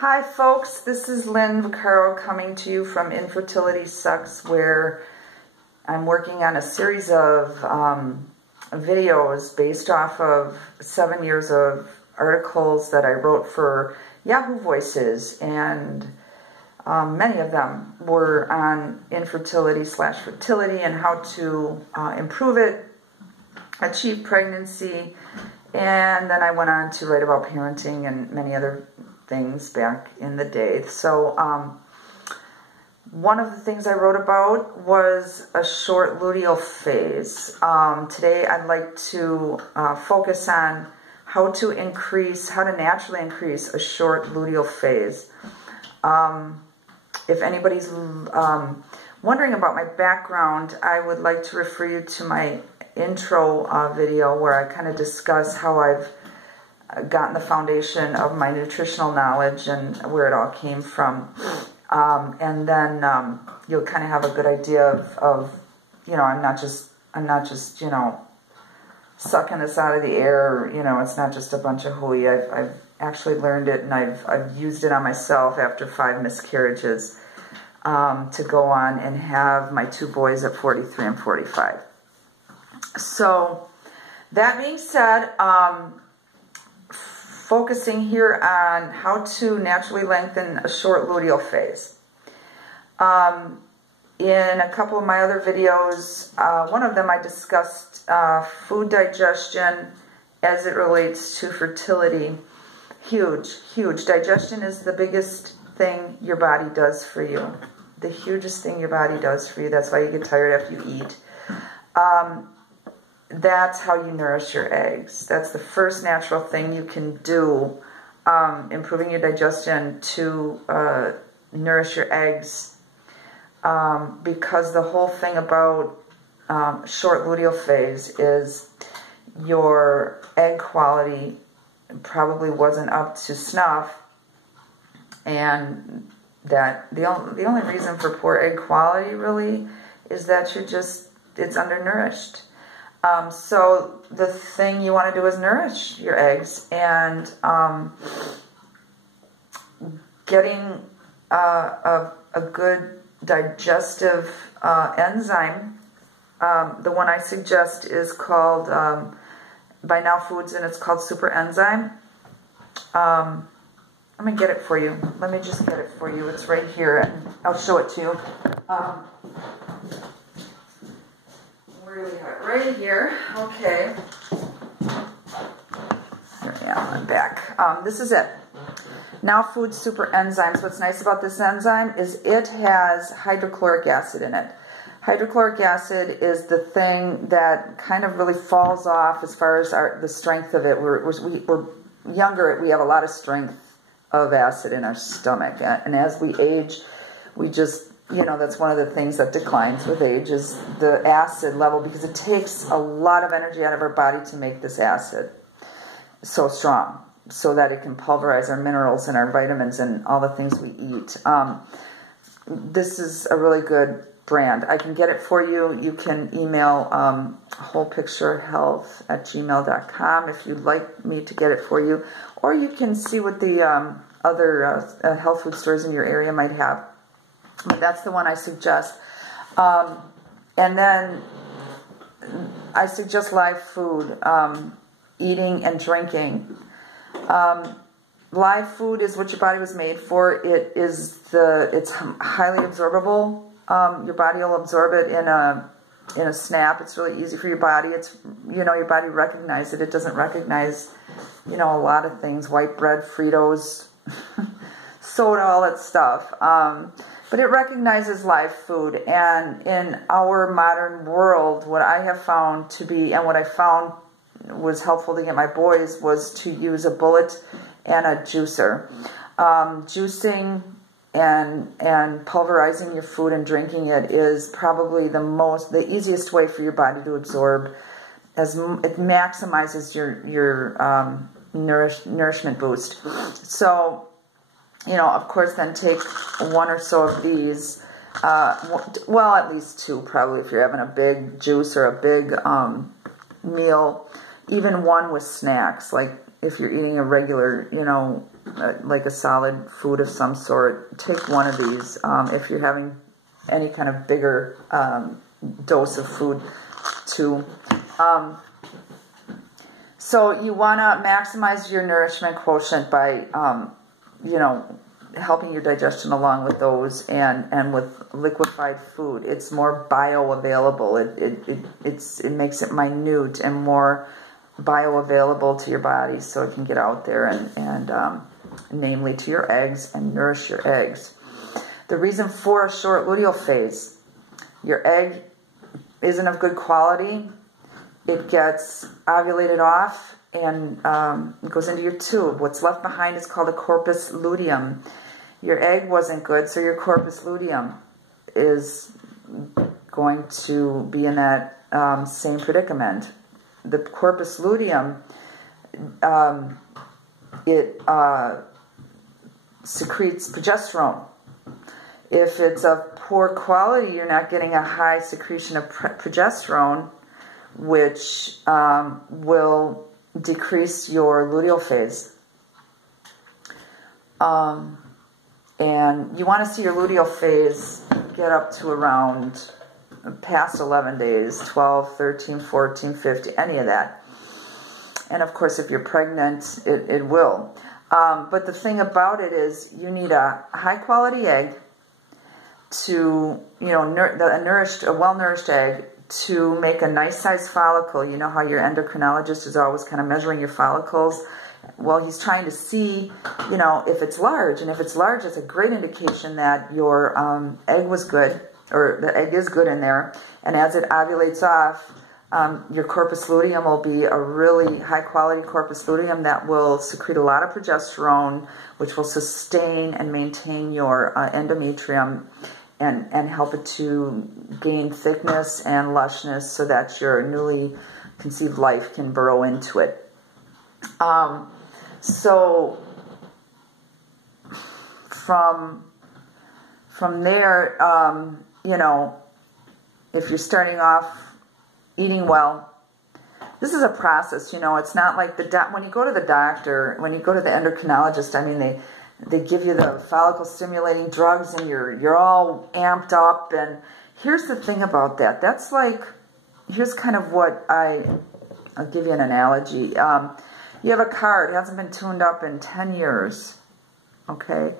Hi folks, this is Lynn Vaccaro coming to you from Infertility Sucks, where I'm working on a series of videos based off of 7 years of articles that I wrote for Yahoo Voices, and many of them were on infertility/fertility and how to improve it, achieve pregnancy, and then I went on to write about parenting and many other things back in the day. So one of the things I wrote about was a short luteal phase. Today I'd like to focus on how to naturally increase a short luteal phase. If anybody's wondering about my background, I would like to refer you to my intro video where I kind of discuss how I've gotten the foundation of my nutritional knowledge and where it all came from. And then you'll kind of have a good idea of I'm not just, sucking this out of the air, it's not just a bunch of hooey. I've actually learned it, and I've used it on myself after 5 miscarriages to go on and have my 2 boys at 43 and 45. So that being said, focusing here on how to naturally lengthen a short luteal phase. In a couple of my other videos, one of them I discussed food digestion as it relates to fertility. Huge. Digestion is the biggest thing your body does for you. The hugest thing your body does for you. That's why you get tired after you eat. That's how you nourish your eggs. That's the first natural thing you can do, improving your digestion to nourish your eggs. Because the whole thing about short luteal phase is your egg quality probably wasn't up to snuff, and that the only reason for poor egg quality really is that it's undernourished. So the thing you want to do is nourish your eggs, and getting a good digestive enzyme. The one I suggest is called by Now Foods, and it's called Super Enzyme. I'm going to get it for you. Let me just get it for you. It's right here, and I'll show it to you. Where do we have it? Right here. Okay. Here I am. I'm back. This is it. Now Foods Super Enzymes. What's nice about this enzyme is it has hydrochloric acid in it. Hydrochloric acid is the thing that kind of really falls off as far as the strength of it. We're younger, we have a lot of strength of acid in our stomach. And as we age, we just, that's one of the things that declines with age is the acid level, because it takes a lot of energy out of our body to make this acid so strong, so that it can pulverize our minerals and our vitamins and all the things we eat. This is a really good brand. I can get it for you. You can email wholepicturehealth@gmail.com if you'd like me to get it for you, or you can see what the other health food stores in your area might have. But that's the one I suggest. And then I suggest live food, eating and drinking. Live food is what your body was made for. It's highly absorbable. Your body will absorb it in a snap. It's really easy for your body. It's, your body recognizes it. It doesn't recognize, a lot of things, white bread, Fritos, soda, all that stuff. But it recognizes live food. And in our modern world, what I have found to be, and what I found was helpful to get my boys, was to use a bullet and a juicer. Juicing and pulverizing your food and drinking it is probably the easiest way for your body to absorb, as it maximizes your nourishment boost. So, of course, then take 1 or so of these, well, at least 2 probably if you're having a big juice or a big meal, even 1 with snacks, like if you're eating a regular, like a solid food of some sort, take one of these. If you're having any kind of bigger dose of food too. So you want to maximize your nourishment quotient by, helping your digestion along with those and with liquefied food. It's more bioavailable. It makes it minute and more bioavailable to your body, so it can get out there and namely to your eggs and nourish your eggs. The reason for a short luteal phase: your egg isn't of good quality. It gets ovulated off and it goes into your tube. What's left behind is called a corpus luteum. Your egg wasn't good, so your corpus luteum is going to be in that same predicament. The corpus luteum, it secretes progesterone. If it's of poor quality, you're not getting a high secretion of progesterone, which will decrease your luteal phase. And you want to see your luteal phase get up to around past 11 days, 12, 13, 14, 15, any of that. And of course, if you're pregnant, it will. But the thing about it is you need a high quality egg to, a well-nourished egg to make a nice sized follicle. You know how your endocrinologist is always kind of measuring your follicles? Well, he's trying to see, if it's large. And if it's large, it's a great indication that your egg was good, or the egg is good in there. And as it ovulates off, your corpus luteum will be a really high quality corpus luteum that will secrete a lot of progesterone, which will sustain and maintain your endometrium and help it to gain thickness and lushness so that your newly conceived life can burrow into it. So from there, if you're starting off eating well, this is a process. It's not like when you go to the doctor, when you go to the endocrinologist, they give you the follicle stimulating drugs and you're all amped up. And here's the thing about that. That's like, here's kind of what I'll give you an analogy. You have a car, it hasn't been tuned up in 10 years, okay?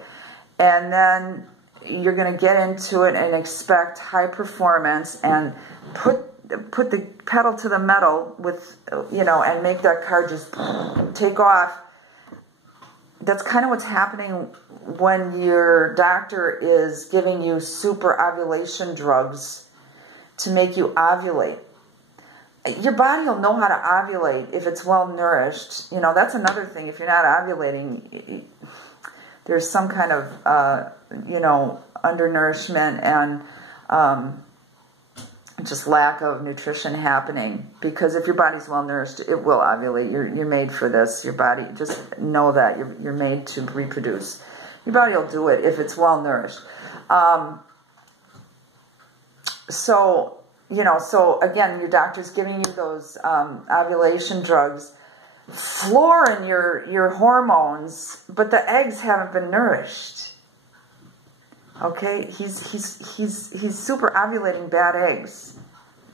And then you're going to get into it and expect high performance and put the pedal to the metal with, and make that car just take off. That's kind of what's happening when your doctor is giving you super ovulation drugs to make you ovulate. Your body will know how to ovulate if it's well nourished. That's another thing. If you're not ovulating, there's some kind of, undernourishment and just lack of nutrition happening. Because if your body's well nourished, it will ovulate. You're made for this. Your body, just know that you're made to reproduce. Your body will do it if it's well nourished. So again, your doctor's giving you those ovulation drugs, flooring your hormones, but the eggs haven't been nourished. Okay, he's super ovulating bad eggs,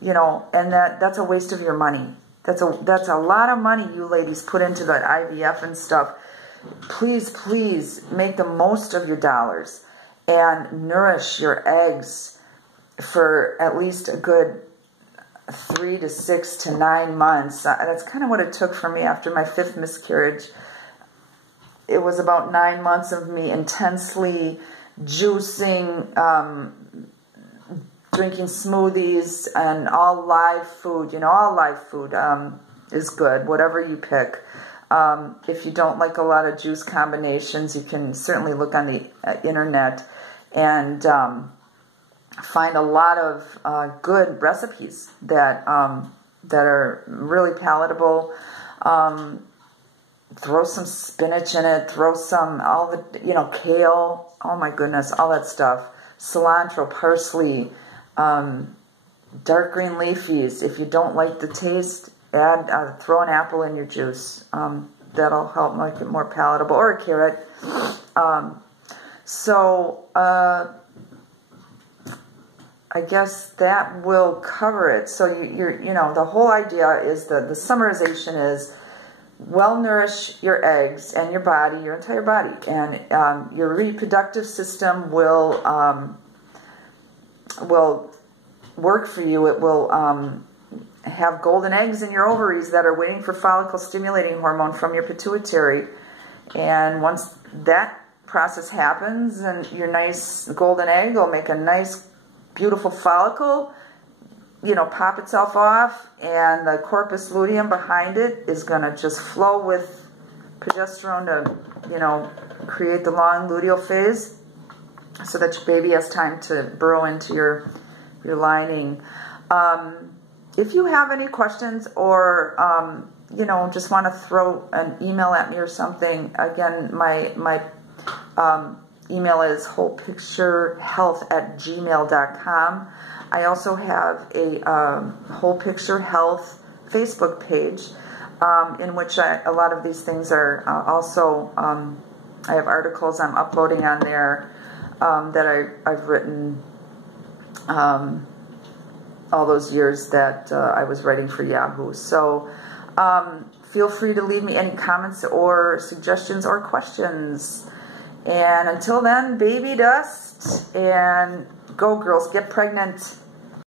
and that's a waste of your money. That's a lot of money you ladies put into that IVF and stuff. Please make the most of your dollars and nourish your eggs for at least a good 3 to 6 to 9 months. That's kind of what it took for me after my 5th miscarriage. It was about 9 months of me intensely juicing, drinking smoothies, and all live food. All live food is good, whatever you pick. If you don't like a lot of juice combinations, you can certainly look on the internet and find a lot of good recipes that are really palatable. Throw some spinach in it. Throw some kale. Oh my goodness, all that stuff. Cilantro, parsley, dark green leafies. If you don't like the taste, throw an apple in your juice. that'll help make it more palatable, or a carrot. I guess that will cover it. So you know, the whole idea is the summarization is well nourish your eggs and your body, your entire body, and your reproductive system will work for you. It will have golden eggs in your ovaries that are waiting for follicle stimulating hormone from your pituitary, and once that process happens, and your nice golden egg will make a nice beautiful follicle, you know, pop itself off, and the corpus luteum behind it is going to just flow with progesterone to, you know, create the long luteal phase so that your baby has time to burrow into your lining. If you have any questions, or you know, just want to throw an email at me or something, again, my email is wholepicturehealth@gmail.com. I also have a Whole Picture Health Facebook page, in which a lot of these things are also, I have articles I'm uploading on there that I've written all those years that I was writing for Yahoo. So feel free to leave me any comments or suggestions or questions. And until then, baby dust, and go girls, get pregnant.